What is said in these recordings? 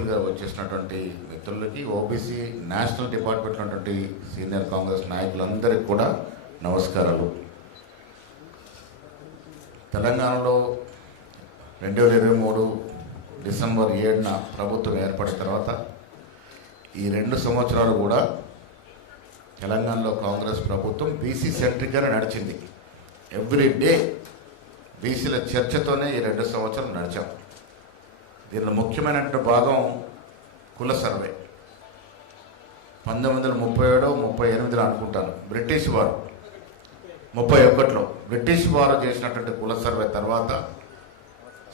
అతిథులుగా వచ్చేసినటువంటి మిత్రులకి ఓబీసీ నేషనల్ డిపార్ట్మెంట్ ఉన్నటువంటి సీనియర్ కాంగ్రెస్ నాయకులందరికీ కూడా నమస్కారాలు. తెలంగాణలో రెండు వేల ఇరవై మూడు డిసెంబర్ ఏడున ప్రభుత్వం ఏర్పడిన తర్వాత ఈ రెండు సంవత్సరాలు కూడా తెలంగాణలో కాంగ్రెస్ ప్రభుత్వం బీసీ సెంట్రిక్గానే నడిచింది. ఎవ్రీ డే బీసీల చర్చతోనే ఈ రెండు సంవత్సరాలు నడిచాం. దీనిలో ముఖ్యమైనటువంటి భాగం కుల సర్వే. పంతొమ్మిది వందల ముప్పై ఏడో ముప్పై ఎనిమిదిలో అనుకుంటాను. బ్రిటిష్ వారు ముప్పై ఒకటిలో బ్రిటిష్ వారు చేసినటువంటి కుల సర్వే తర్వాత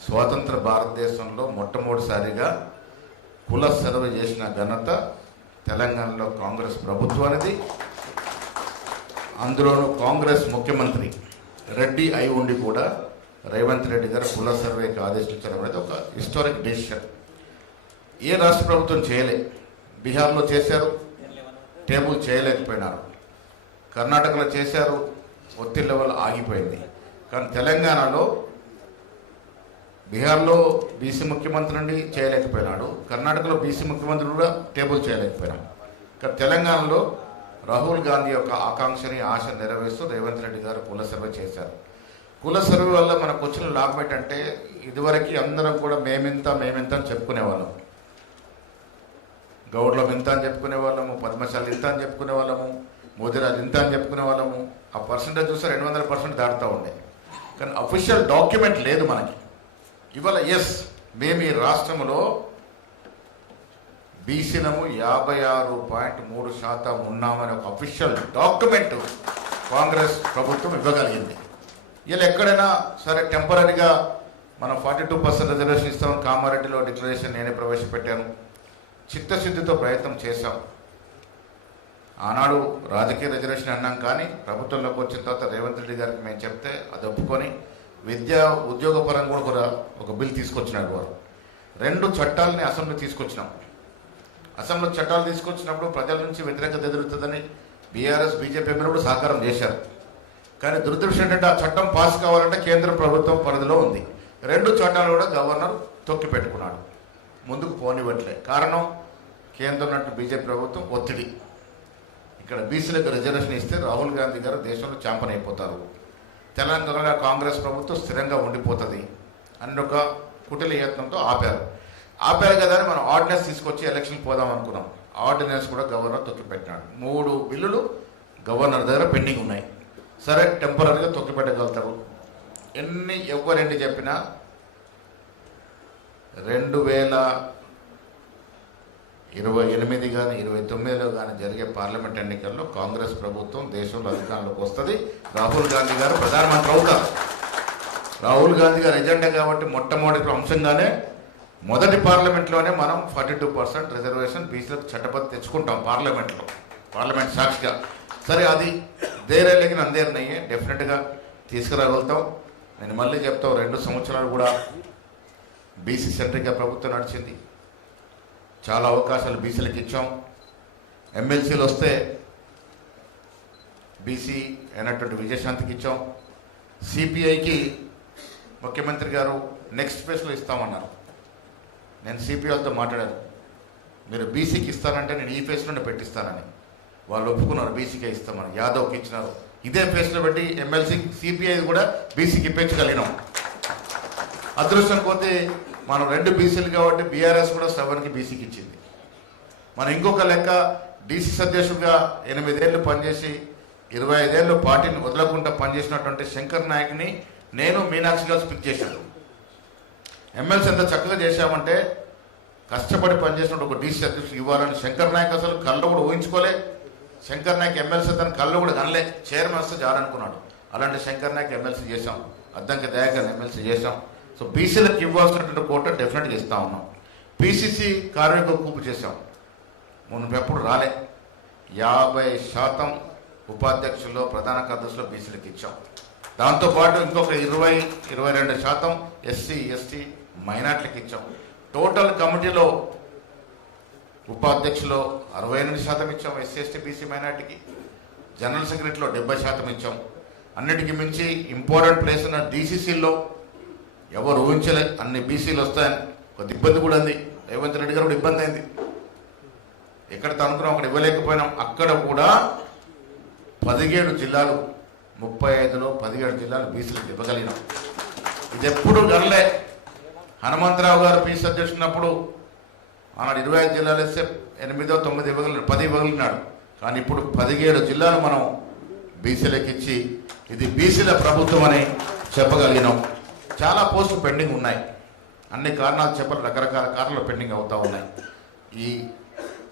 స్వాతంత్ర భారతదేశంలో మొట్టమొదటిసారిగా కుల సర్వే చేసిన ఘనత తెలంగాణలో కాంగ్రెస్ ప్రభుత్వానిది. అందులోనూ కాంగ్రెస్ ముఖ్యమంత్రి రెడ్డి అయి ఉండి కూడా రేవంత్ రెడ్డి గారు కుల సర్వేకి ఆదేశించడం అనేది ఒక హిస్టారిక్ డెసిషన్. ఏ రాష్ట్ర ప్రభుత్వం చేయలే. బీహార్లో చేశారు టేబుల్ చేయలేకపోయినారు. కర్ణాటకలో చేశారు ఒత్తిడి లెవెల్ ఆగిపోయింది. కానీ తెలంగాణలో బీహార్లో బీసీ ముఖ్యమంత్రి నుండి చేయలేకపోయినాడు. కర్ణాటకలో బీసీ ముఖ్యమంత్రి కూడా టేబుల్ చేయలేకపోయినాడు. కానీ తెలంగాణలో రాహుల్ గాంధీ యొక్క ఆకాంక్షని ఆశ నెరవేరుస్తూ రేవంత్ రెడ్డి గారు కుల సర్వే చేశారు. కుల సర్వే వల్ల మనకు వచ్చిన లాభం ఏంటంటే ఇదివరకు అందరం కూడా మేమింత మేమింత అని చెప్పుకునేవాళ్ళం. గౌడ్లం ఇంత అని చెప్పుకునే వాళ్ళము పద్మశాలి ఇంత అని చెప్పుకునే వాళ్ళము మోదిరాజు ఇంత అని చెప్పుకునే వాళ్ళము ఆ పర్సంటేజ్ చూస్తే రెండు వందల పర్సెంట్ దాటుతూ ఉండే. కానీ అఫీషియల్ డాక్యుమెంట్ లేదు మనకి. ఇవాళ ఎస్ మేము ఈ రాష్ట్రంలో బీసీలము యాభై ఆరు పాయింట్ మూడు శాతం ఉన్నామని ఒక అఫీషియల్ డాక్యుమెంట్ కాంగ్రెస్ ప్రభుత్వం ఇవ్వగలిగింది. ఇలా ఎక్కడైనా సరే టెంపరీగా మనం ఫార్టీ టూ పర్సెంట్ రిజర్వేషన్ ఇస్తాం. కామారెడ్డిలో డిక్లరేషన్ నేనే ప్రవేశపెట్టాను. చిత్తశుద్ధితో ప్రయత్నం చేశాం. ఆనాడు రాజకీయ రిజర్వేషన్ అన్నాం కానీ ప్రభుత్వంలోకి వచ్చిన తర్వాత రేవంత్ రెడ్డి గారికి మేము చెప్తే అది ఒప్పుకొని విద్యా ఉద్యోగ పరంగా కూడా ఒక ఒక బిల్ తీసుకొచ్చినాడు వారు. రెండు చట్టాలని అసెంబ్లీ తీసుకొచ్చినాం. అసెంబ్లీ చట్టాలు తీసుకొచ్చినప్పుడు ప్రజల నుంచి వ్యతిరేకత ఎదురుతుందని బీఆర్ఎస్ బీజేపీ కూడా సహకారం చేశారు. కానీ దురదృష్టం ఏంటంటే ఆ చట్టం పాస్ కావాలంటే కేంద్ర ప్రభుత్వం పరిధిలో ఉంది. రెండు చట్టాలు కూడా గవర్నర్ తొక్కి పెట్టుకున్నాడు. ముందుకు పోనివ్వట్లే. కారణం కేంద్రం నట్టు బీజేపీ ప్రభుత్వం ఒత్తిడి. ఇక్కడ బీసీలకు రిజర్వేషన్ ఇస్తే రాహుల్ గాంధీ గారు దేశంలో ఛాంపన్ అయిపోతారు తెలంగాణ కాంగ్రెస్ ప్రభుత్వం స్థిరంగా ఉండిపోతుంది అని ఒక కుటిల యత్నంతో ఆపారు. ఆపారు కదా అని మనం ఆర్డినెన్స్ తీసుకొచ్చి ఎలక్షన్ పోదాం అనుకున్నాం. ఆర్డినెన్స్ కూడా గవర్నర్ తొక్కిపెట్టినాడు. మూడు బిల్లులు గవర్నర్ దగ్గర పెండింగ్ ఉన్నాయి. సరే టెంపరీగా తొక్కిపెట్టగలుగుతారు ఎన్ని ఎవరెన్ని చెప్పినా రెండు వేల ఇరవై ఎనిమిది కానీ ఇరవై తొమ్మిదిలో కానీ జరిగే పార్లమెంట్ ఎన్నికల్లో కాంగ్రెస్ ప్రభుత్వం దేశంలో అధికారంలోకి వస్తుంది. రాహుల్ గాంధీ గారు ప్రధానమంత్రి అవుతారు. రాహుల్ గాంధీ గారు ఎజెండా కాబట్టి మొట్టమొదటి అంశంగానే మొదటి పార్లమెంట్లోనే మనం ఫార్టీ టూ పర్సెంట్ రిజర్వేషన్ బీసీలకు చట్టబద్ధ తెచ్చుకుంటాం పార్లమెంట్లో. పార్లమెంట్ సాక్షిగా. సరే అది దేరే లేక అందేరినయ్యే డెఫినెట్గా తీసుకురాగలుగుతాం. నేను మళ్ళీ చెప్తాం రెండు సంవత్సరాలు కూడా బీసీ సెంట్రిక్గా ప్రభుత్వం నడిచింది. చాలా అవకాశాలు బీసీలకు ఇచ్చాం. ఎమ్మెల్సీలు వస్తే బీసీ అయినటువంటి విజయశాంతికి ఇచ్చాం. సిపిఐకి ముఖ్యమంత్రి గారు నెక్స్ట్ ఫేస్లో ఇస్తామన్నారు. నేను సిపిఐలతో మాట్లాడాను. మీరు బీసీకి ఇస్తానంటే నేను ఈ ఫేస్లోనే పెట్టిస్తానని. వాళ్ళు ఒప్పుకున్నారు బీసీకే ఇస్తామని. యాదవ్కి ఇచ్చినారు. ఇదే ఫేస్లో పెట్టి ఎమ్మెల్సీ సిపిఐ కూడా బీసీకి ఇప్పించగలిగినాం. అదృష్టం కొద్దీ మనం రెండు బీసీలు కాబట్టి బీఆర్ఎస్ కూడా సెవెన్కి బీసీకి ఇచ్చింది. మనం ఇంకొక లెక్క డీసీ అధ్యక్షుడిగా ఎనిమిదేళ్ళు పనిచేసి ఇరవై ఐదేళ్ళు పార్టీని వదలకుండా పనిచేసినటువంటి శంకర్ నాయక్ని నేను మీనాక్షి కలిసి పిక్ చేశాను ఎమ్మెల్సీ ఎంత చక్కగా చేశామంటే కష్టపడి పనిచేసిన ఒక డీసీ అధ్యక్షుడు ఇవ్వాలని శంకర్ నాయక్ అసలు కళ్ళు కూడా ఊహించుకోలే. శంకర్ నాయక్ ఎమ్మెల్సీ తన కళ్ళు కూడా కనలే. చైర్మన్ వస్తే చాలనుకున్నాడు అలాంటి శంకర్ నాయక్ ఎమ్మెల్సీ చేశాం. అద్దంకి దయాకర్ ఎమ్మెల్సీ చేశాం. సో బీసీలకు ఇవ్వాల్సినటువంటి కోట డెఫినెట్గా ఇస్తూ ఉన్నాం. పీసీసీ కార్మిక కూపు చేశాం. మునుపెప్పుడు రాలే. యాభై శాతం ఉపాధ్యక్షుల్లో ప్రధాన కార్యదర్శిలో బీసీలకు ఇచ్చాం. దాంతోపాటు ఇంకొక ఇరవై ఇరవై రెండు శాతం ఎస్సీ ఎస్టీ మైనార్టీలకు ఇచ్చాం. టోటల్ కమిటీలో ఉపాధ్యక్షులో అరవై ఎనిమిది శాతం ఇచ్చాం ఎస్సీ ఎస్టీ బీసీ మైనార్టీకి. జనరల్ సెక్రటరీలో డెబ్బై శాతం ఇచ్చాం. అన్నిటికీ మించి ఇంపార్టెంట్ ప్లేస్ ఉన్న డీసీసీల్లో ఎవరు ఊహించలే అన్ని బీసీలు వస్తాయని. కొద్ది ఇబ్బంది కూడా ఉంది. రేవంత్ రెడ్డి గారు కూడా ఇబ్బంది అయింది. ఎక్కడ తనుకున్నాం అక్కడ ఇవ్వలేకపోయినాం. అక్కడ కూడా పదిహేడు జిల్లాలు ముప్పై ఐదులో పదిహేడు జిల్లాలు బీసీలకు ఇవ్వగలిగినాం. ఇది ఎప్పుడు గనలే హనుమంతరావు గారు పీసీ అధ్యక్షున్నప్పుడు ఆనాడు ఇరవై ఐదు జిల్లాలు వేస్తే ఎనిమిదో తొమ్మిది ఇవ్వగలిగిన పది ఇవ్వగలిగినాడు కానీ ఇప్పుడు పదిహేడు జిల్లాలు మనం బీసీలకు ఇచ్చి ఇది బీసీల ప్రభుత్వం అని చెప్పగలిగినాం. చాలా పోస్టులు పెండింగ్ ఉన్నాయి. అన్ని కారణాలు చెప్పాలి రకరకాల కారణాలు పెండింగ్ అవుతూ ఉన్నాయి. ఈ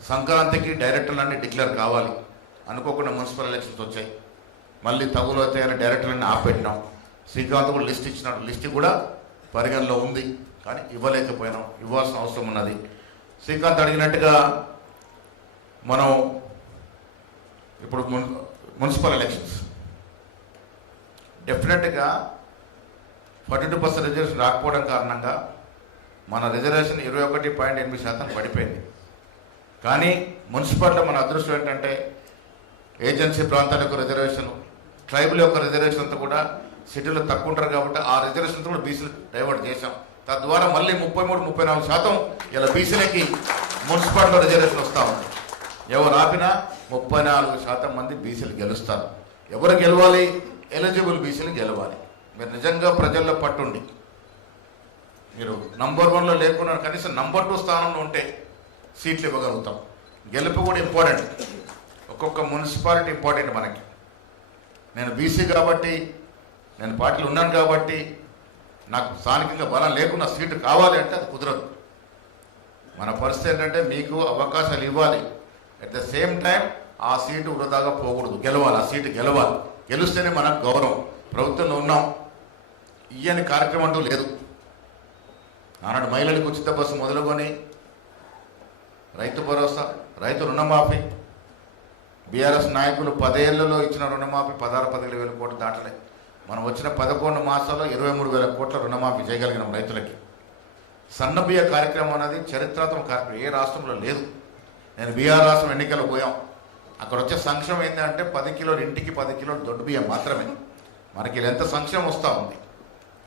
సంక్రాంతికి డైరెక్టర్లు అన్ని డిక్లేర్ కావాలి అనుకోకుండా మున్సిపల్ ఎలక్షన్స్ వచ్చాయి. మళ్ళీ తగులు అవుతాయని డైరెక్టర్లని ఆపెట్టినాం. శ్రీకాంత్ కూడా లిస్ట్ ఇచ్చినాడు. లిస్ట్ కూడా పరిగణలో ఉంది. కానీ ఇవ్వలేకపోయినాం. ఇవ్వాల్సిన అవసరం ఉన్నది. శ్రీకాంత్ అడిగినట్టుగా మనం ఇప్పుడు మున్ మున్సిపల్ ఎలక్షన్స్ డెఫినెట్గా ఫార్టీ టూ పర్సెంట్ రిజర్వేషన్ రాకపోవడం కారణంగా మన రిజర్వేషన్ ఇరవై ఒకటి పాయింట్ ఎనిమిది శాతం పడిపోయింది. కానీ మున్సిపాలిటీ మన అదృష్టం ఏంటంటే ఏజెన్సీ ప్రాంతాల యొక్క రిజర్వేషన్ ట్రైబల్ యొక్క రిజర్వేషన్ అంతా కూడా సిటీలో తక్కువ ఉంటారు కాబట్టి ఆ రిజర్వేషన్ కూడా బీసీలు డైవర్ట్ చేశాం. తద్వారా మళ్ళీ ముప్పై మూడు ముప్పై నాలుగు శాతం ఇలా బీసీలకి మున్సిపాలిటీ రిజర్వేషన్ వస్తూ ఉంది. ఎవరు ఆపినా ముప్పై నాలుగు శాతం మంది బీసీలు గెలుస్తారు. ఎవరు గెలవాలి? ఎలిజిబుల్ బీసీలు గెలవాలి. మీరు నిజంగా ప్రజల్లో పట్టుండి. మీరు నంబర్ వన్లో లేకుండా కనీసం నంబర్ టూ స్థానంలో ఉంటే సీట్లు ఇవ్వగలుగుతాం. గెలుపు కూడా ఇంపార్టెంట్. ఒక్కొక్క మున్సిపాలిటీ ఇంపార్టెంట్ మనకి. నేను బీసీ కాబట్టి నేను పార్టీలు ఉన్నాను కాబట్టి నాకు స్థానికంగా బలం లేకుండా సీటు కావాలి అంటే అది కుదరదు. మన పరిస్థితి ఏంటంటే మీకు అవకాశాలు ఇవ్వాలి. అట్ ద సేమ్ టైం ఆ సీటు వృధాగా పోకూడదు. గెలవాలి ఆ సీటు గెలవాలి. గెలుస్తేనే మనకు గౌరవం. ప్రభుత్వంలో ఉన్నాం. ఇయ్యని కార్యక్రమం అంటూ లేదు. ఆనాడు మహిళలకు ఉచిత బస్సు మొదలుకొని రైతు భరోసా రైతు రుణమాఫీ. బీఆర్ఎస్ నాయకులు పదేళ్ళలో ఇచ్చిన రుణమాఫీ పదహారు పదిహేడు వేల కోట్లు దాటలేదు మనం వచ్చిన పదకొండు మాసాల్లో ఇరవై మూడు వేల కోట్ల రుణమాఫీ చేయగలిగినాం రైతులకి. సన్నబియ్య కార్యక్రమం అనేది చరిత్రాత్మక కార్యక్రమం. ఏ రాష్ట్రంలో లేదు. నేను బీఆర్ రాష్ట్రం ఎన్నికలు పోయాం. అక్కడ వచ్చే సంక్షేమం ఏంటంటే పది కిలోలు ఇంటికి పది కిలోలు దొడ్డు బియ్యం మాత్రమే. మనకి ఎంత సంక్షేమం వస్తూ ఉంది.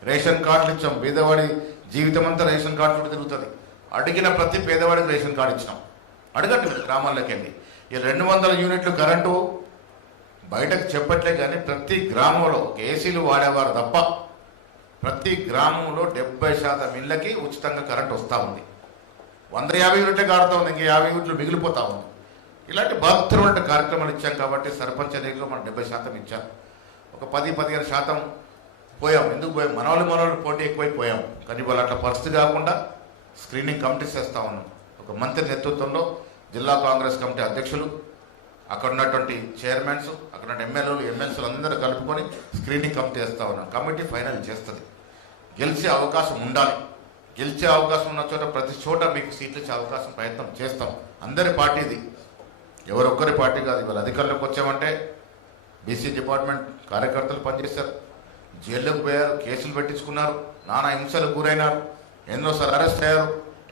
రేషన్ కార్డులు ఇచ్చాం. పేదవాడి జీవితం అంతా రేషన్ కార్డు తిరుగుతుంది. అడిగిన ప్రతి పేదవాడికి రేషన్ కార్డు ఇచ్చినాం. అడగండి గ్రామాల్లోకి వెళ్ళి ఈ రెండు వందల యూనిట్లు కరెంటు బయటకు చెప్పట్లే కానీ ప్రతి గ్రామంలో ఏసీలు వాడేవారు తప్ప ప్రతి గ్రామంలో డెబ్బై శాతం ఇళ్ళకి ఉచితంగా కరెంట్ వస్తూ ఉంది. వంద యాభై యూనిట్లే కాడుతూ ఉంది ఇంక యాభై యూనిట్లు మిగిలిపోతా ఉంది. ఇలాంటి భద్రమైన కార్యక్రమాలు ఇచ్చాం కాబట్టి సర్పంచ్ ఎన్నికలో మనం డెబ్బై శాతం ఇచ్చాం. ఒక పది పదిహేను శాతం పోయాం. ఎందుకు పోయాం? మనవాళ్ళు మనవాళ్ళు పోటీ ఎక్కువై పోయాం. కానీ వాళ్ళు అట్లా పరిస్థితి కాకుండా స్క్రీనింగ్ కమిటీస్ చేస్తూ ఉన్నాం. ఒక మంత్రి నేతృత్వంలో జిల్లా కాంగ్రెస్ కమిటీ అధ్యక్షులు అక్కడ ఉన్నటువంటి చైర్మన్స్ అక్కడ ఎమ్మెల్యేలు ఎమ్మెల్సీలు అందరూ కలుపుకొని స్క్రీనింగ్ కమిటీ వేస్తూ ఉన్నాం కమిటీ ఫైనల్ చేస్తుంది. గెలిచే అవకాశం ఉండాలి. గెలిచే అవకాశం ఉన్న చోట ప్రతి చోట మీకు సీట్లు ఇచ్చే అవకాశం ప్రయత్నం చేస్తాం. అందరి పార్టీది. ఎవరొక్కరి పార్టీ కాదు ఇవాళ అధికారంలోకి వచ్చామంటే బీసీ డిపార్ట్మెంట్ కార్యకర్తలు పనిచేశారు. జైల్లోకి పోయారు కేసులు పెట్టించుకున్నారు నానా హింసలకు గురైనారు. ఎన్నోసార్లు అరెస్ట్ అయ్యారు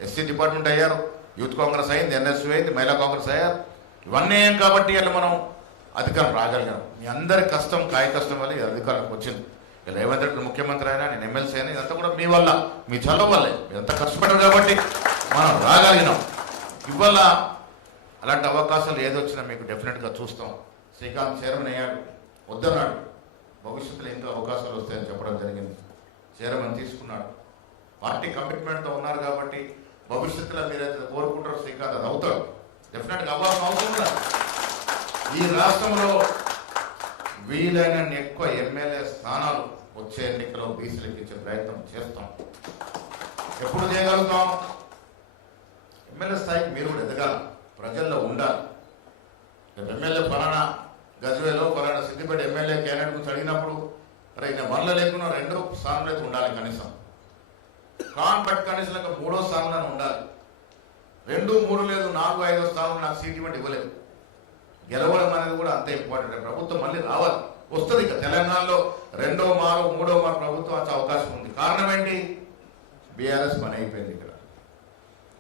ఎస్సీ డిపార్ట్మెంట్ అయ్యారు యూత్ కాంగ్రెస్ అయింది ఎన్ఎస్యూ అయింది మహిళా కాంగ్రెస్ అయ్యారు. ఇవన్నీ ఏం కాబట్టి ఇలా మనం అధికారం రాగలిగాం. మీ అందరి కష్టం కాయ కష్టం వల్ల ఈ వచ్చింది. ఇలా రేవంత్ రెడ్డి ముఖ్యమంత్రి అయినా నేను ఎమ్మెల్సీ అయినా ఇదంతా కూడా మీ వల్ల మీ చల్ల వల్లే. మీరు ఎంత కష్టపడ్డారు కాబట్టి మనం రాగలిగినాం. ఇవల్ల అలాంటి అవకాశాలు ఏదొచ్చినా మీకు డెఫినెట్గా చూస్తాం. శ్రీకాంత్ చైర్మన్ అయ్యాడు వద్దన్నాడు. భవిష్యత్తులో ఇంకా అవకాశాలు వస్తాయని చెప్పడం జరిగింది. చైర్మన్ తీసుకున్నాడు. పార్టీ కమిట్మెంట్తో ఉన్నారు కాబట్టి భవిష్యత్తులో మీరైతే కోరుకుంటారు శ్రీకాంత్ అది అవుతాడు. డెఫినెట్గా అవ్వాల్సిన అవసరం ఉండదు ఈ రాష్ట్రంలో వీలైనన్ని ఎక్కువ ఎమ్మెల్యే స్థానాలు వచ్చే ఎన్నికలో బీసీలకు ఇచ్చే ప్రయత్నం చేస్తాం. ఎప్పుడు చేయగలుగుతాం? ఎమ్మెల్యే స్థాయికి మీరు కూడా ఎదగాలి. ప్రజల్లో ఉండాలి. ఎమ్మెల్యే ఫలానా గజ్వేలో ఫలానా సిద్దిపేట ఎమ్మెల్యే క్యాండిడేట్ గురించి అడిగినప్పుడు అరే నేను వన్లో లేకుండా రెండో స్థానంలో అయితే ఉండాలి కనీసం. కాన్ బట్ కనీసం ఇంకా మూడో స్థానంలో ఉండాలి. రెండు మూడు లేదు నాలుగు ఐదో స్థానంలో నాకు సీట్ ఇవ్వండి ఇవ్వలేదు. గెలవడం అనేది కూడా అంత ఇంపార్టెంట్ ప్రభుత్వం మళ్ళీ రావాలి. వస్తుంది ఇక తెలంగాణలో రెండో మారు మూడో మారు ప్రభుత్వం వచ్చే అవకాశం ఉంది. కారణం ఏంటి? బీఆర్ఎస్ పని అయిపోయింది ఇక్కడ.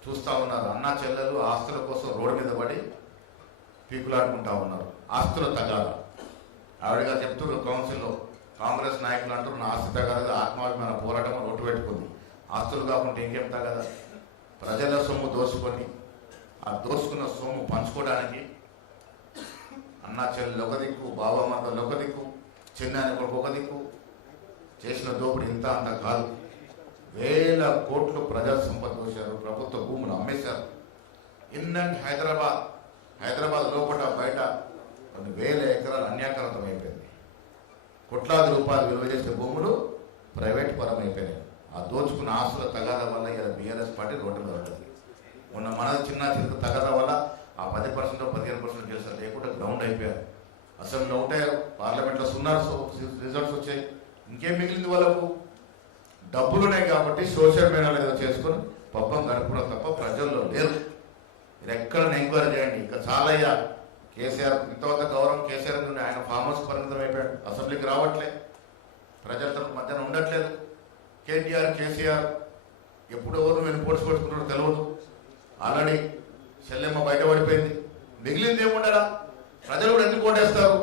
చూస్తూ ఉన్నారు అన్నా చెల్లెలు ఆస్తుల కోసం రోడ్డు మీద పడి పీకులాడుకుంటా ఉన్నారు. ఆస్తులు తగ్గాలి. ఆవిడగా చెప్తున్నారు కౌన్సిల్లో. కాంగ్రెస్ నాయకులు అంటారు నా ఆస్తి తగ్గదు ఆత్మాభిమాన పోరాటం రోడ్డు పెట్టుకుంది. ఆస్తులు కాకుండా ఇంకేం తగ్గదా? ప్రజల సొమ్ము దోసుకొని ఆ దోచుకున్న సొమ్ము పంచుకోవడానికి అన్నా చెల్లెలు ఒక దిక్కు బాబామాతలు ఒక దిక్కు చిన్నాయన కొడుకు ఒక దిక్కు చేసిన దోపిడీ ఇంత అంత కాదు. వేల కోట్లు ప్రజా సంపద దోశారు ప్రభుత్వ భూములు అమ్మేశారు. ఇన్ అండ్ హైదరాబాద్ హైదరాబాద్ లోపల బయట కొన్ని వేల ఎకరాలు అన్యాకరణం అయిపోయింది. కోట్లాది రూపాయలు విలువ చేసే భూములు ప్రైవేట్ పరం అయిపోయినాయి ఆ దోచుకున్న ఆస్తుల తగాద వల్ల ఇలా బీఆర్ఎస్ పార్టీ రోడ్డులో ఉంటుంది మొన్న మన చిన్న చిన్న తగాద వల్ల ఆ పది పర్సెంట్ పదిహేను పర్సెంట్ చేస్తారు లేకుంటే గ్రౌండ్ అయిపోయారు. అసెంబ్లీ అవుట్ అయ్యారు పార్లమెంట్లో సున్నారు రిజల్ట్స్ వచ్చాయి. ఇంకేం మిగిలింది వాళ్ళకు? డబ్బులు ఉన్నాయి కాబట్టి సోషల్ మీడియాలో ఏదో చేసుకొని పబ్బం గడపడం తప్ప ప్రజల్లో లేరు. మీరు ఎక్కడ ఎంక్వైరీ చేయండి. ఇంకా చాలయ్యా. కేసీఆర్ ఇంతవద్ద గౌరవం కేసీఆర్ నుండి ఆయన ఫామ్ హౌస్ పరిమితం అయిపోయాడు. అసెంబ్లీకి రావట్లేదు ప్రజలతో మధ్యన ఉండట్లేదు. కేటీఆర్ కేసీఆర్ ఎప్పుడు ఎవరు నేను పోటీ పడుచుకుంటారో తెలియదు ఆల్రెడీ చెల్లెమ్మ బయటపడిపోయింది. మిగిలింది ఏముండరా ప్రజలు కూడా ఎందుకు ఓటేస్తారు?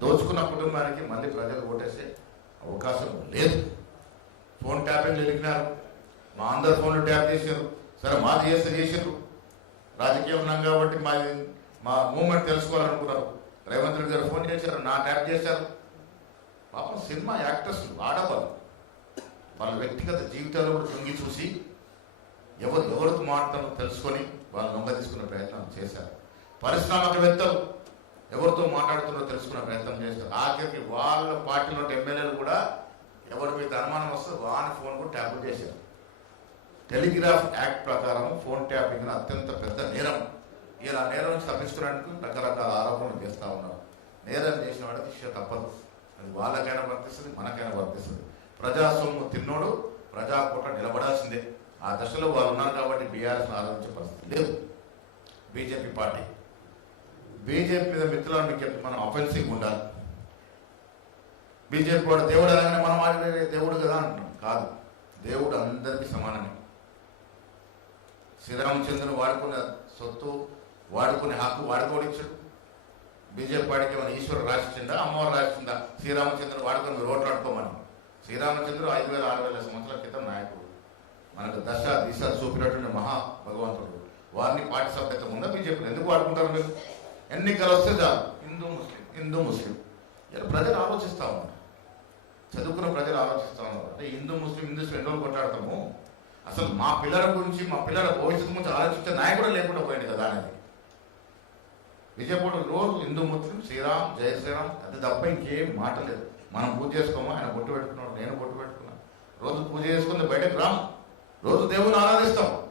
దోచుకున్న కుటుంబానికి మళ్ళీ ప్రజలు ఓటేసే అవకాశం లేదు. ఫోన్ ట్యాపింగ్ వెలిగినారు మా అందరు ఫోన్లు ట్యాప్ చేశారు సరే మాది చేస్తే చేసారు రాజకీయం ఉన్నాం కాబట్టి మా మా మూమెంట్ తెలుసుకోవాలనుకున్నారు. రేవంత్ రెడ్డి గారు ఫోన్ చేశారు నా ట్యాప్ చేశారు. పాపం సినిమా యాక్టర్స్ ఆడవాళ్ళు వాళ్ళ వ్యక్తిగత జీవితాలు కూడా తొంగి చూసి ఎవరు ఎవరితో మాట్లాడతారో తెలుసుకొని వాళ్ళు లొంగ తీసుకునే ప్రయత్నం చేశారు. పారిశ్రామికవేత్తలు ఎవరితో మాట్లాడుతున్నారో తెలుసుకునే ప్రయత్నం చేశారు. ఆఖరికి వాళ్ళ పార్టీలో ఎమ్మెల్యేలు కూడా ఎవరి మీద అనుమానం వస్తే వాని ఫోన్ కూడా ట్యాప్ చేశారు. టెలిగ్రాఫ్ యాక్ట్ ప్రకారం ఫోన్ ట్యాపింగ్ అత్యంత పెద్ద నేరం. ఇలా నేరం నుంచి తప్పించుకోవడానికి రకరకాల ఆరోపణలు చేస్తూ ఉన్నారు. నేరం చేసిన వాడికి శిక్ష తప్పదు. అది వాళ్ళకైనా వర్తిస్తుంది మనకైనా వర్తిస్తుంది. ప్రజా సొమ్ము తిన్నోడు ప్రజా పూట నిలబడాల్సిందే. ఆ దశలో వాళ్ళు ఉన్నారు కాబట్టి బీఆర్ఎస్ ఆలోచించే పరిస్థితి లేదు. BJP party. బీజేపీ మీద మిత్రులను మీకు చెప్తే మనం అఫెన్సివ్ ఉండాలి. బీజేపీ వాడు దేవుడు అనగానే మనం ఆడే దేవుడు కదా అంటున్నాం. కాదు. దేవుడు అందరికీ సమానమే. శ్రీరామచంద్రుని వాడుకున్న సొత్తు వాడుకునే హక్కు వాడుకోడిచ్చాడు బీజేపీ పార్టీకి మన ఈశ్వరు రాసిచ్చిందా అమ్మవారు రాసిచ్చిందా శ్రీరామచంద్రుని వాడుకొని మీరు ఓట్లు ఆడుకోమని శ్రీరామచంద్రుడు ఐదు వేల ఆరు వేల సంవత్సరాల క్రితం నాయకుడు. మనకు దశ దిశ చూపినటువంటి మహా భగవంతుడు వారిని పార్టీ సభ్యత ఉందా బీజేపీ ఎందుకు వాడుకుంటారు మీరు? ఎన్నికలు వస్తే చాలు. హిందూ ముస్లిం హిందూ ముస్లిం. ఇలా ప్రజలు ఆలోచిస్తూ ఉన్నారు. చదువుకున్న ప్రజలు ఆలోచిస్తూ ఉన్నారు. అంటే హిందూ ముస్లిం హిందూస్ ఎన్నో రోజులు కొట్లాడతాము? అసలు మా పిల్లల గురించి మా పిల్లల భవిష్యత్తు గురించి ఆలోచించే నాయకుడు లేకుండా పోయింది కదా అనేది. విజయపూడ రోజు హిందూ ముస్లిం శ్రీరామ్ జయ శ్రీరామ్ అది తప్ప ఇంకేం మాట లేదు. మనం పూజ చేసుకోమో? ఆయన గుర్తు పెట్టుకున్నాం నేను బొట్టు పెట్టుకున్నాను రోజు పూజ చేసుకుంటే బయటకు రాము. రోజు దేవుని ఆరాధిస్తాం.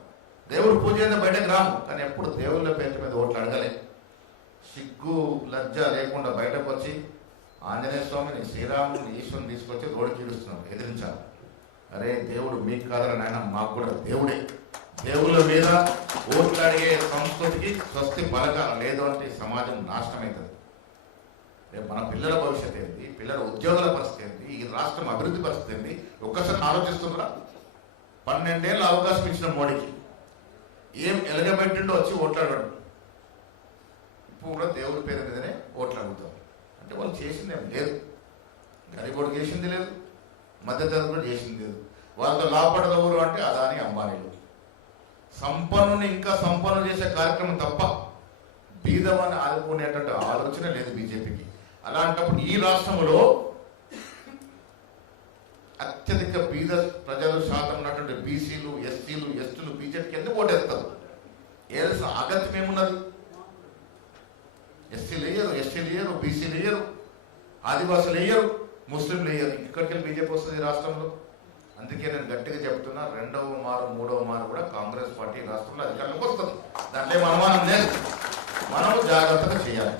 దేవుడు పూజ చేస్తే బయటకు రాము. కానీ ఎప్పుడు దేవుళ్ళ పేరు మీద ఓట్లు అడగలే. సిగ్గు లజ్జ లేకుండా బయటకు వచ్చి ఆంజనేయ స్వామిని శ్రీరాముని ఈశ్వరుని తీసుకొచ్చి రోడ్డు చీడుస్తున్నాం ఎదిరించాలి. అరే దేవుడు మీకు కాదరా నాయన మాకు కూడా దేవుడే. దేవుళ్ళ మీద ఓట్లు అడిగే సంస్కృతికి స్వస్తి పలకాల. లేదు అంటే సమాజం నాశనమవుతుంది. రేపు మన పిల్లల భవిష్యత్ ఏంటి పిల్లల ఉద్యోగాల పరిస్థితి ఏంటి ఈ రాష్ట్రం అభివృద్ధి పరిస్థితి ఏంటి ఒక్కసారి ఆలోచిస్తున్నారా? పన్నెండేళ్ళు అవకాశం ఇచ్చిన మోడీకి ఏం ఎలగబెట్టిండో వచ్చి ఓట్లాడడం. ఇప్పుడు కూడా దేవుడి పేరు మీదనే ఓట్లాడుతారు. అంటే వాళ్ళు చేసింది ఏం? లేదు. గరిబోడు చేసింది లేదు. మధ్యతరగతి కూడా చేసింది లేదు. వాళ్ళతో లాభపడదవరు అంటే అదాని అంబానీలు. సంపన్నుని ఇంకా సంపన్ను చేసే కార్యక్రమం తప్ప బీదవాన్ని ఆదుకునేటువంటి ఆలోచన లేదు బీజేపీకి. అలాంటప్పుడు ఈ రాష్ట్రంలో అత్యధిక బీద ప్రజలు శాతం ఉన్నటువంటి బీసీలు ఎస్సీలు ఎస్టీలు బీజేపీకి ఎందుకు ఓటేస్తారు? ఏదో అగత్యం ఏమున్నది? ఎస్సీలు వేయరు ఎస్టీలు వేయరు బీసీలు వేయరు ఆదివాసులు వేయరు ముస్లింలు వేయరు ఇక్కడికి వెళ్ళి బీజేపీ వస్తుంది ఈ రాష్ట్రంలో. అందుకే నేను గట్టిగా చెప్తున్నా రెండవ మారు మూడవ మారు కూడా కాంగ్రెస్ పార్టీ రాష్ట్రంలో అధికారంలోకి వస్తుంది. దాంట్లో ఏం అనుమానం లేదు. మనం జాగ్రత్తగా చేయాలి.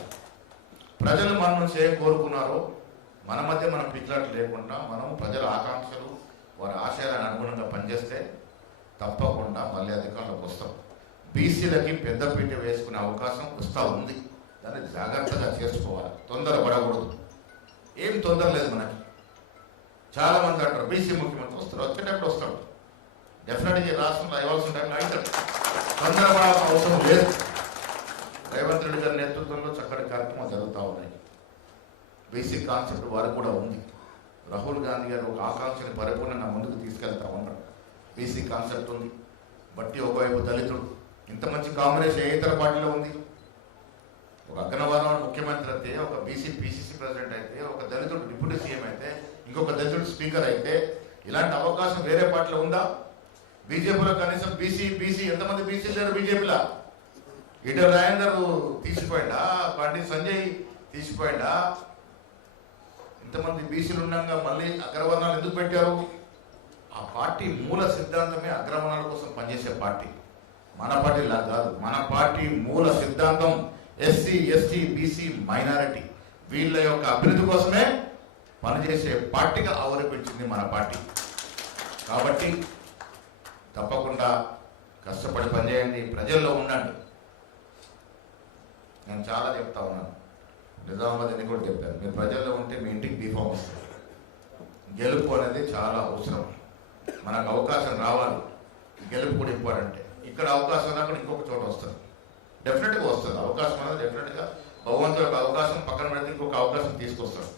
ప్రజలు మనం చేయ కోరుకున్నారో మన మధ్య మనం పిట్లాట్లు లేకుండా మనం ప్రజల ఆకాంక్షలు వారి ఆశయాలను అనుగుణంగా పనిచేస్తే తప్పకుండా మళ్ళీ అధికారంలోకి వస్తాం. బీసీలకి పెద్దపీట వేసుకునే అవకాశం వస్తూ ఉంది. దాన్ని జాగ్రత్తగా చేసుకోవాలి. తొందర పడకూడదు. ఏం తొందర లేదు మనకి. చాలామంది అంటారు బీసీ ముఖ్యమంత్రి వస్తారు వచ్చేటప్పుడు వస్తాడు. డెఫినెట్గా రాష్ట్రంలో ఇవ్వాల్సిన టైంలో అవుతాడు తొందరపడాల్సిన అవసరం లేదు. రేవంత్ రెడ్డి గారి నేతృత్వంలో చక్కటి కార్యక్రమాలు జరుగుతూ ఉన్నాయి. బేసిక్ కాన్సెప్ట్ వారికి కూడా ఉంది. రాహుల్ గాంధీ గారు ఒక ఆకాంక్షని పరిపూర్ణంగా ముందుకు తీసుకెళ్తా ఉన్నాడు బేసిక్ కాన్సెప్ట్ ఉంది. బట్టి ఒకవైపు దళితుడు. ఇంత మంచి కాంగ్రెస్ ఏ ఇతర పార్టీలో ఉంది? ఒక అగ్రవర్ణం ముఖ్యమంత్రి అయితే ఒక బీసీ పీసీసీ ప్రెసిడెంట్ అయితే ఒక దళితుడు డిప్యూటీ సీఎం అయితే ఇంకొక దళితుడు స్పీకర్ అయితే ఇలాంటి అవకాశం వేరే పార్టీలో ఉందా? బీజేపీలో కనీసం బీసీ బీసీ ఎంతమంది బీసీ లేరు బీజేపీలో? ఇటు రాజేందర్ తీసిపోయిండా? బండి సంజయ్ తీసిపోయిండా? ఇంతమంది బీసీలు ఉండగా మళ్ళీ అగ్రవర్ణాలు ఎందుకు పెట్టారు? ఆ పార్టీ మూల సిద్ధాంతమే అగ్రవర్ణాల కోసం పనిచేసే పార్టీ. మన పార్టీలా కాదు. మన పార్టీ మూల సిద్ధాంతం ఎస్సీ ఎస్టీ బీసీ మైనారిటీ. వీళ్ళ యొక్క అభివృద్ధి కోసమే పనిచేసే పార్టీగా అవలపించింది మన పార్టీ. కాబట్టి తప్పకుండా కష్టపడి పనిచేయండి. ప్రజల్లో ఉండండి. నేను చాలా చెప్తా ఉన్నాను. నిజామాబాద్ అని కూడా చెప్పాను. మీరు ప్రజల్లో ఉంటే మీ ఇంటికి బీఫామ్ వస్తుంది. గెలుపు అనేది చాలా అవసరం. మనకు అవకాశం రావాలి. గెలుపు కూడా ఇంపార్టెంట్. ఇక్కడ అవకాశం రాకుండా ఇంకొక చోట వస్తుంది. డెఫినెట్గా వస్తుంది. అవకాశం అనేది డెఫినెట్గా భగవంతుడు ఒక అవకాశం పక్కన పెడితే ఇంకొక అవకాశం తీసుకొస్తాడు.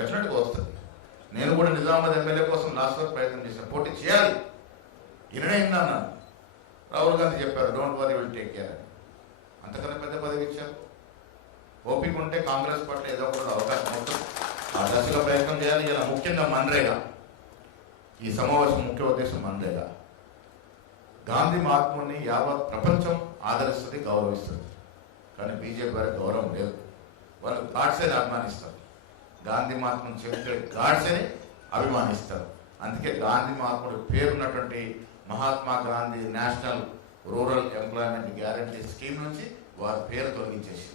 డెఫినెట్గా వస్తుంది. నేను కూడా నిజామాబాద్ ఎమ్మెల్యే కోసం లాస్ట్ వరకు ప్రయత్నం చేశాను. పోటీ చేయాలి. ఇరవై అన్నాను రాహుల్ గాంధీ చెప్పారు don't worry will take care అని అంతకన్నా పెద్ద పదవి ఇచ్చారు ఓపిక ఉంటే కాంగ్రెస్ పార్టీ ఏదో ఒకటి అవకాశం అవుతుంది ఆ దశలో ప్రయత్నం చేయాలి. ఇలా ముఖ్యంగా మన్రేగా. ఈ సమావేశం ముఖ్య ఉద్దేశం మన్రేగా. గాంధీ మహాత్ముని యావత్ ప్రపంచం ఆదరిస్తుంది గౌరవిస్తుంది. కానీ బీజేపీ వారికి గౌరవం లేదు. వాళ్ళు గాడ్సేని అభిమానిస్తారు. గాంధీ మహాత్ముని చెబితే గాడ్సేని అభిమానిస్తారు. అందుకే గాంధీ మహాత్ముడు పేరున్నటువంటి Mahatma Gandhi national rural employment guarantee scheme నుంచి వారి పేరు తొలగించేసి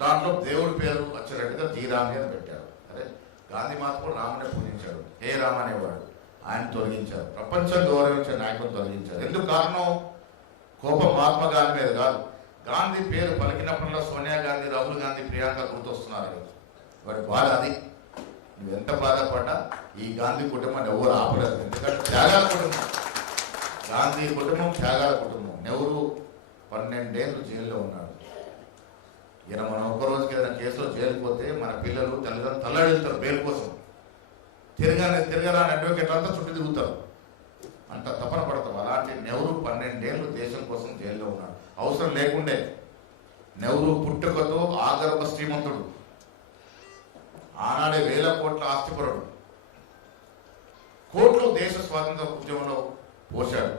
దాంట్లో దేవుడి పేరు వచ్చేటట్టుగా జీరామి అని పెట్టారు. అరే గాంధీ మహాత్ముడు రామునే పూజించాడు. హే రామ్ అనేవాడు? ఆయన తొలగించారు. ప్రపంచం గౌరవించే నాయకులు తొలగించారు. ఎందుకు కారణం? కోపం మహాత్మా గాంధీ మీద కాదు. గాంధీ పేరు పలికినప్పుడల్లా సోనియా గాంధీ రాహుల్ గాంధీ ప్రియాంక గుర్తొస్తున్నారు వాడి బాధ అది. నువ్వు ఎంత బాధపడ్డా ఈ గాంధీ కుటుంబాన్ని ఎవరు ఆపలేదు. ఎందుకంటే త్యాగాల కుటుంబం గాంధీ కుటుంబం త్యాగాల కుటుంబం. నెహ్రూ పన్నెండేళ్ళు జైల్లో ఉన్నాడు. ఈయన మనం ఒక్కరోజుకి ఏదైనా కేసులో జైలు పోతే మన పిల్లలు తల్లిదండ్రులు తల్లడిల్తారు బెయిల్ కోసం. తిరగానే తిరగరాని అడ్వకేట్ అంతా చుట్టూ తిరుగుతారు. అంత తపన పడతాం. అలాంటి నెహ్రూ పన్నెండేళ్ళు దేశం కోసం జైల్లో ఉన్నాడు. అవసరం లేకుండే నెహ్రూ పుట్టుకతో ఆగర్భ శ్రీమంతుడు. ఆనాడే వేల కోట్ల ఆస్తిపరుడు. కోట్లు దేశ స్వాతంత్ర ఉద్యమంలో పోశాడు.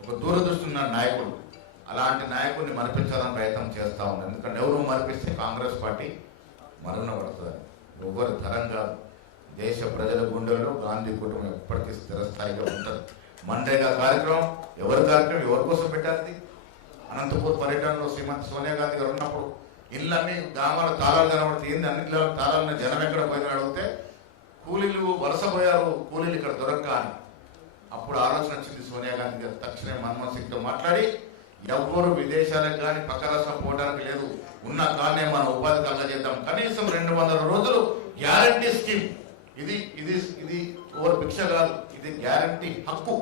ఒక దూరదృష్టి ఉన్న నాయకుడు అలాంటి నాయకుడిని మరిపించాలని ప్రయత్నం చేస్తూ ఉన్నాను ఎందుకంటే ఎవరు మరిపిస్తే కాంగ్రెస్ పార్టీ మరణ పడుతుంది ఎవరు తరం కాదు. దేశ ప్రజల గుండెల్లో గాంధీ కుటుంబం ఎప్పటికీ స్థిరస్థాయిగా ఉంటుంది. మన్రేగా కార్యక్రమం ఎవరి కార్యక్రమం ఎవరి కోసం పెట్టారు అనంతపూర్ పర్యటనలో శ్రీమతి సోనియా గాంధీ గారు ఉన్నప్పుడు ఇళ్ళన్నీ గ్రామాల తాళాలు కనబడితే ఏంది? అన్ని తాళాలను జనం ఎక్కడ పోయిన అడిగితే కూలీలు వలస పోయారు కూలీలు ఇక్కడ దొరక్క అని. అప్పుడు ఆలోచన వచ్చింది సోనియా గాంధీ గారు. తక్షణమే మన్మోహన్ సింగ్తో మాట్లాడి ఎవ్వరు విదేశాలకు కానీ పక్క రాష్ట్రం పోవడానికి లేదు. ఉన్న కానే మన ఉపాధి కలగజేద్దాం కనీసం రెండు వందల రోజులు గ్యారంటీ స్కీమ్. ఇది ఇది ఇది ఓవర్ భిక్ష కాదు. ఇది గ్యారంటీ హక్కు.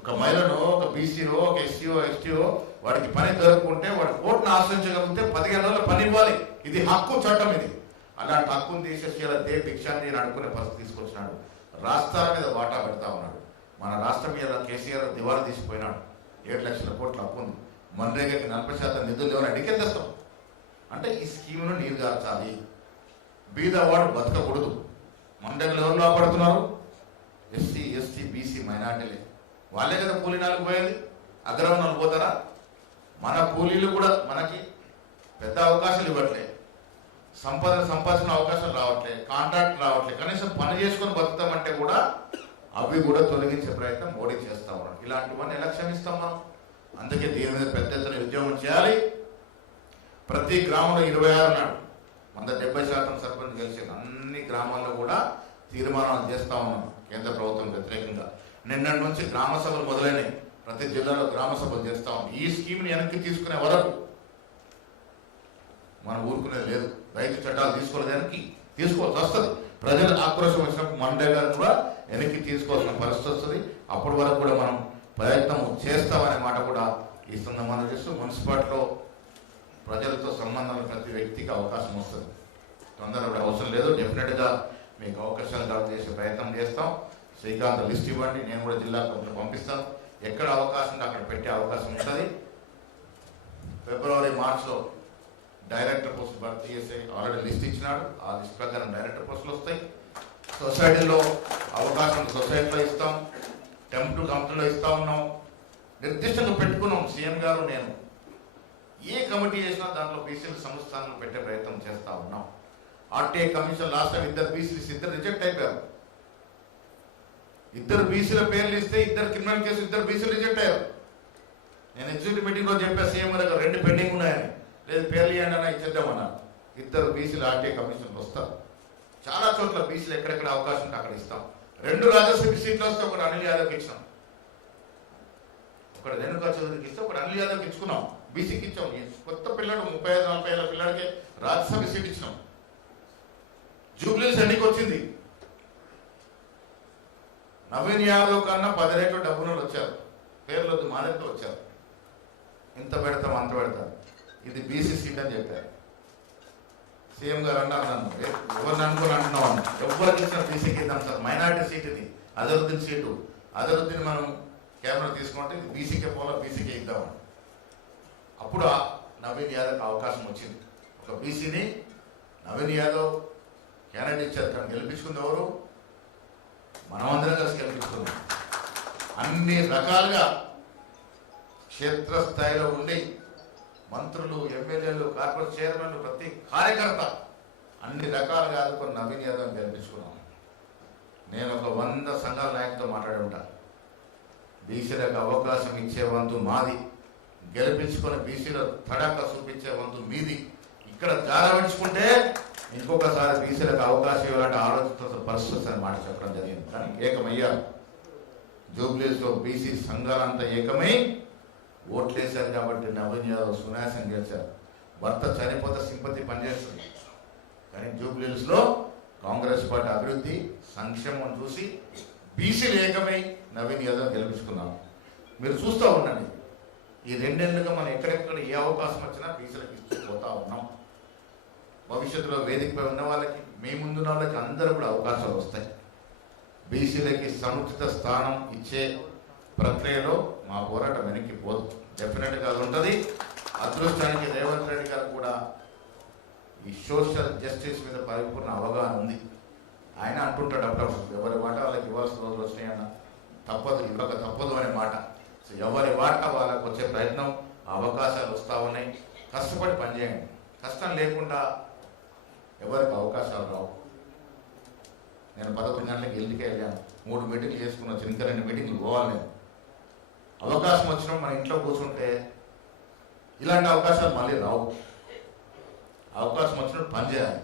ఒక మహిళను ఒక బీసీఓ ఒక ఎస్సీఓ ఎస్టీఓ వాడికి పని దొరుకుంటే వాడు కోర్టును ఆశ్రయించగలిగితే పదిహేను రోజులు పని ఇవ్వాలి. ఇది హక్కు చట్టం ఇది. అలాంటి హక్కును తీసేసి అలా దే భిక్షాన్ని నేను అనుకునే పరిస్థితి తీసుకొచ్చినాడు. రాష్ట్రాల మీద వాటా పెడతా ఉన్నాడు. మన రాష్ట్రం మీద కేసీఆర్ దివాలా తీసిపోయినాడు. ఏడు లక్షల కోట్ల అప్పు ఉంది. మన్రేగాకి నలభై శాతం నిధులు లేవని అడిగే అంటే ఈ స్కీమ్ను నీరు గార్చాలి. బీదవాడు బతకకూడదు. మండలి ఎవరు లోపడుతున్నారు? ఎస్సీ ఎస్టీ బీసీ మైనార్టీలే. వాళ్ళే కదా కూలీ నాలుగు పోయేది. అగ్రవర్ణాలు పోతారా? మన కూలీలు కూడా మనకి పెద్ద అవకాశాలు ఇవ్వట్లే. సంపద సంపాదించిన అవకాశం రావట్లేదు కాంట్రాక్ట్ రావట్లే కనీసం పని చేసుకొని బతుకుతామంటే కూడా అవి కూడా తొలగించే ప్రయత్నం మోడీ చేస్తా ఉన్నాడు. ఇలాంటివన్నీ ఎలా క్షమిస్తాం మనం. అందుకే దీని మీద పెద్ద ఎత్తున ఉద్యోగం చేయాలి. ప్రతి గ్రామంలో ఇరవై ఆరు నాడు వంద డెబ్బై శాతం సర్పంచ్ గెలిచి అన్ని గ్రామాల్లో కూడా తీర్మానాలు చేస్తా ఉన్నాం కేంద్ర ప్రభుత్వం వ్యతిరేకంగా. నిన్నటి నుంచి గ్రామ సభలు మొదలైనవి ప్రతి జిల్లాలో గ్రామ సభలు చేస్తా ఉన్నాం. ఈ స్కీమ్ని వెనక్కి తీసుకునే వరకు మనం ఊరుకునేది లేదు. రైతు చట్టాలు తీసుకోలేదు తీసుకోవాల్సి వస్తుంది. ప్రజల ఆక్రోశం వచ్చినప్పుడు మండేగా కూడా వెనక్కి తీసుకోవాల్సిన పరిస్థితి వస్తుంది. అప్పటి వరకు కూడా మనం ప్రయత్నం చేస్తామనే మాట కూడా ఈ సందర్భంగా చేస్తూ మున్సిపాలిటీలో ప్రజలతో సంబంధం ప్రతి వ్యక్తికి అవకాశం వస్తుంది. తొందరగా అవసరం లేదు. డెఫినెట్గా మీకు అవకాశాలు కలుగ చేసే ప్రయత్నం చేస్తాం. శ్రీకాంత్ లిస్ట్ ఇవ్వండి. నేను కూడా జిల్లా కొంచెం పంపిస్తాను. ఎక్కడ అవకాశం ఉంటే అక్కడ పెట్టే అవకాశం ఉంటుంది. ఫిబ్రవరి మార్చ్లో డైరెక్టర్ పోస్ట్ భర్తీ చేసే ఆల్రెడీ లిస్ట్ ఇచ్చినాడు. ఆ లిస్ట్ ప్రకారం డైరెక్టర్ పోస్టులు వస్తాయి. సొసైటీలో అవకాశం సొసైటీలో ఇస్తాం. టెంప్ టు కంపెనీలో ఇస్తా ఉన్నాం. నిర్దిష్టంగా పెట్టుకున్నాం. సీఎం గారు నేను ఏ కమిటీ చేసినా దాంట్లో బీసీల సంస్థానాలు పెట్టే ప్రయత్నం చేస్తా ఉన్నాం. ఆర్టీఐ కమిషన్ లాస్ట్ టైం ఇద్దరు బీసీలు ఇద్దరు రిజెక్ట్ అయిపోయారు. ఇద్దరు బీసీల పేర్లు ఇస్తే ఇద్దరు క్రిమినల్ కేసు ఇద్దరు బీసీలు రిజెక్ట్ అయ్యారు. నేను ఎగ్జిక్యూటివ్ మీటింగ్లో చెప్పా సీఎం గారు రెండు పెండింగ్ ఉన్నాయని. లేదు పేర్లు ఇవ్వండి అన్న ఇచ్చేద్దామన్నారు ఇద్దరు బీసీలు ఆర్టీఐ కమిషన్కి వస్తారు చాలా చోట్ల బీసీలు ఎక్కడెక్కడ అవకాశం ఉంటే అక్కడ ఇస్తాం. రెండు రాజ్యసభ సీట్లు వస్తే ఒకటి అనిల్ యాదవ్కి ఇచ్చినాం. ఒకటి రేణుకా చౌదరికి ఇస్తే ఒకటి అనిల్ యాదవ్కి ఇచ్చుకున్నాం. బీసీకి ఇచ్చాం. కొత్త పిల్లడు ముప్పై ఐదు నలభై ఏళ్ళ పిల్లడికి రాజ్యసభ సీట్ ఇచ్చినాం. జూబ్లీస్ ఎన్నిక వచ్చింది. నవీన్ యాదవ్ కన్నా పది రేట్లు డబ్బులు వచ్చారు. పేర్లు వద్దు వచ్చారు. ఇంత పెడతాం అంత పెడతాం. ఇది బీసీ సీట్ అని చెప్పారు. సీఎం గారు అన్నారు నన్ను ఎవరిని అనుకుని అంటున్నావు ఎవరికి ఇచ్చిన బీసీ కింద సార్? మైనారిటీ సీట్ ఇది అజరుద్దీన్ సీటు. అజరుద్దీన్ మనం కెమెరా తీసుకుంటే ఇది బీసీకే పోలా బీసీకే ఇద్దాం అప్పుడు నవీన్ యాదవ్కి అవకాశం వచ్చింది. ఒక బీసీని నవీన్ యాదవ్ క్యాండిడేట్ ఇచ్చారు. కానీ గెలిపించుకుంది ఎవరు? మనమందరం కలిసి గెలిపించుకున్నాం అన్ని రకాలుగా క్షేత్రస్థాయిలో ఉండి మంత్రులు ఎమ్మెల్యేలు కార్పొరేట్ చైర్మన్లు ప్రతి కార్యకర్త అన్ని రకాలుగా ఆదుకొని నవీన్ యాదవ్ గెలిపించుకున్నాం నేను ఒక వంద సంఘాల నాయకులతో మాట్లాడి ఉంటాను బీసీలకు అవకాశం ఇచ్చే వంతు మాది. గెలిపించుకొని బీసీల తడాక చూపించే వంతు మీది. ఇక్కడ జారవించుకుంటే ఇంకొకసారి బీసీలకు అవకాశం ఇవ్వాలంటే ఆలోచిస్తున్న పరిస్థితి అని మాట చెప్పడం జరిగింది. కానీ ఏకమయ్యారు జూబ్లీస్లో బీసీ సంఘాలంతా ఏకమై ఓట్లేశారు కాబట్టి నవీన్ యాదవ్ సునాయాసం గెలిచారు. భర్త చనిపోతే సింపతి పనిచేస్తుంది. కానీ జూబ్లీస్లో కాంగ్రెస్ పార్టీ అభివృద్ధి సంక్షేమం చూసి బీసీలు ఏకమై నవీన్ యాదవ్ గెలిపించుకున్నాం. మీరు చూస్తూ ఉండండి. ఈ రెండేళ్ళుగా మనం ఎక్కడెక్కడ ఏ అవకాశం వచ్చినా బీసీలకు ఇస్తూ పోతా ఉన్నాం. భవిష్యత్తులో వేదికపై ఉన్న వాళ్ళకి మీ ముందున్న వాళ్ళకి అందరూ కూడా అవకాశాలు వస్తాయి. బీసీలకి సముచిత స్థానం ఇచ్చే ప్రక్రియలో మా పోరాటం వెనక్కి పోదు. డెఫినెట్గా అది ఉంటుంది. అదృష్టానికి రేవంత్ రెడ్డి గారు కూడా ఈ సోషల్ జస్టిస్ మీద పరిపూర్ణ అవగాహన ఉంది. ఆయన అంటుంటాడు అప్పుడప్పుడు ఎవరి వాట వాళ్ళకి ఇవ్వాల్సిన రోజులు వచ్చినాయన్న తప్పదు ఇవ్వక తప్పదు అనే మాట. సో ఎవరి వాట వాళ్ళకి వచ్చే ప్రయత్నం అవకాశాలు వస్తూ ఉన్నాయి. కష్టపడి పనిచేయండి. కష్టం లేకుండా ఎవరికి అవకాశాలు రావు. నేను పదకొండు గంటలకు ఇంటికి వెళ్ళాను. మూడు మీటింగ్లు చేసుకున్న ఇంకా రెండు మీటింగ్లు పోవాలి నేను. అవకాశం వచ్చినప్పుడు మన ఇంట్లో కూర్చుంటే ఇలాంటి అవకాశాలు మళ్ళీ రావు. అవకాశం వచ్చినప్పుడు పని చేయాలి.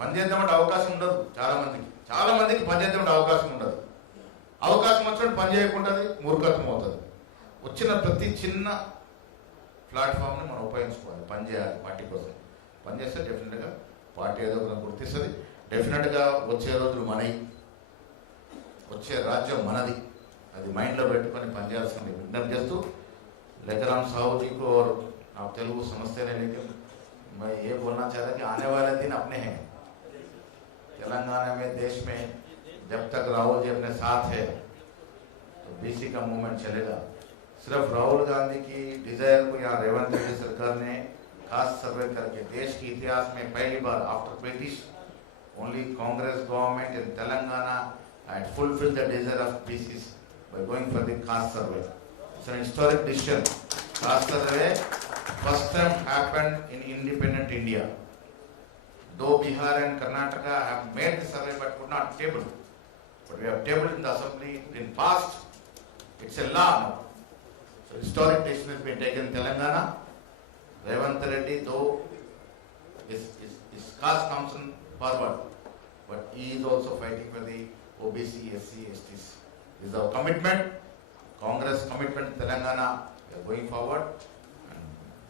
పని చేద్దామంటే అవకాశం ఉండదు చాలామందికి చాలామందికి చాలా పని చేద్దామంటే అవకాశం ఉండదు. అవకాశం వచ్చినప్పుడు పని చేయకుండా మూర్ఖత్వం అవుతుంది. వచ్చిన ప్రతి చిన్న ప్లాట్ఫామ్ని మనం ఉపయోగించుకోవాలి. పని చేయాలి పార్టీ కోసం. పని చేస్తే డెఫినెట్గా పార్టీ ఏదో ఒకటి గుర్తిస్తుంది. డెఫినెట్గా వచ్చే రోజులు మనవి. వచ్చే రాజ్యం మనది. అది మైండ్లో పెట్టుకొని పనిచేయాల్సిన విజ్ఞప్తి చేస్తూ लेकर साहू जी को और आप तेलुगु समझते रहे लेकिन मैं ये बोलना चाहता कि आने वाले दिन अपने हैं तेलंगाना में देश में जब तक राहुल जी अपने साथ है तो बीसी का मूवमेंट चलेगा सिर्फ राहुल गांधी की डिजायर को यहाँ रेवंत रेड्डी सरकार ने खास सर्वे करके देश के इतिहास में पहली बार after British only Congress government in Telangana had fulfilled the desire of PCs going for the caste survey. It's an historic decision. Caste survey first time happened in independent India. Though Bihar and Karnataka have made the survey but could not table. But we have tabled in the assembly in past. It's a law. So historic decision has been taken in Telangana. Revant Reddy though his, his, his cause comes in forward, but he is also fighting for the OBC, SC, STs. Is our commitment, Congress commitment, Telangana, we are going forward and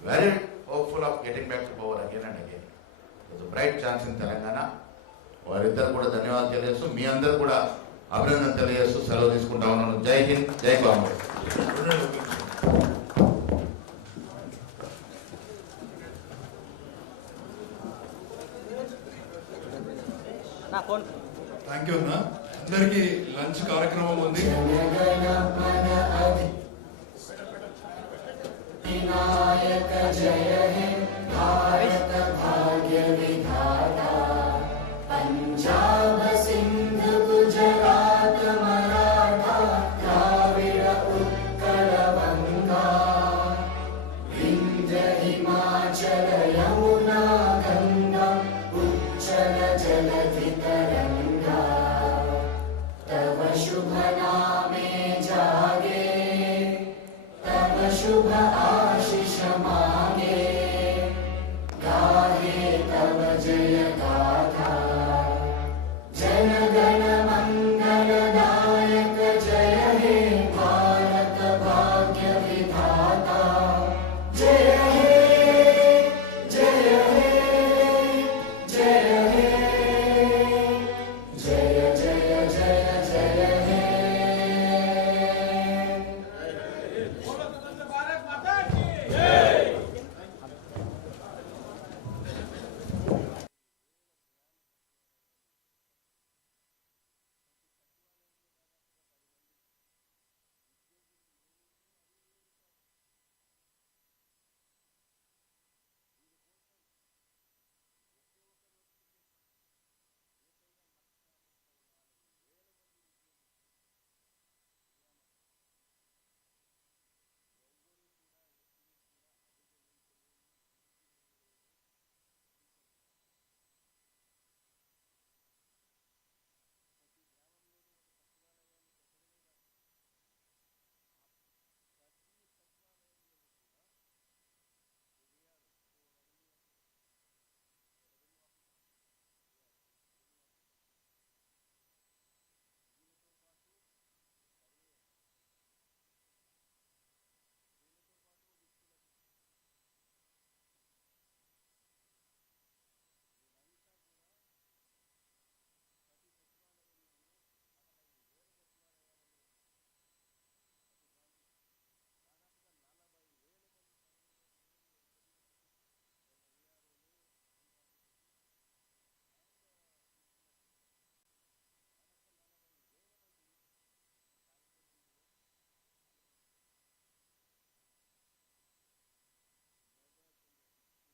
very hopeful of getting back to power again and again. There's a bright chance in Telangana. వారిద్దరు కూడా ధన్యవాదాలు తెలియజేస్తూ మీ అందరూ కూడా అభినందన తెలియజేస్తూ సెలవు తీసుకుంటా ఉన్నాను జై హింద్ జై కాంగ్రెస్ థ్యాంక్ యూ అన్న అందరికి లంచ్ కార్యక్రమం ఉంది. జయ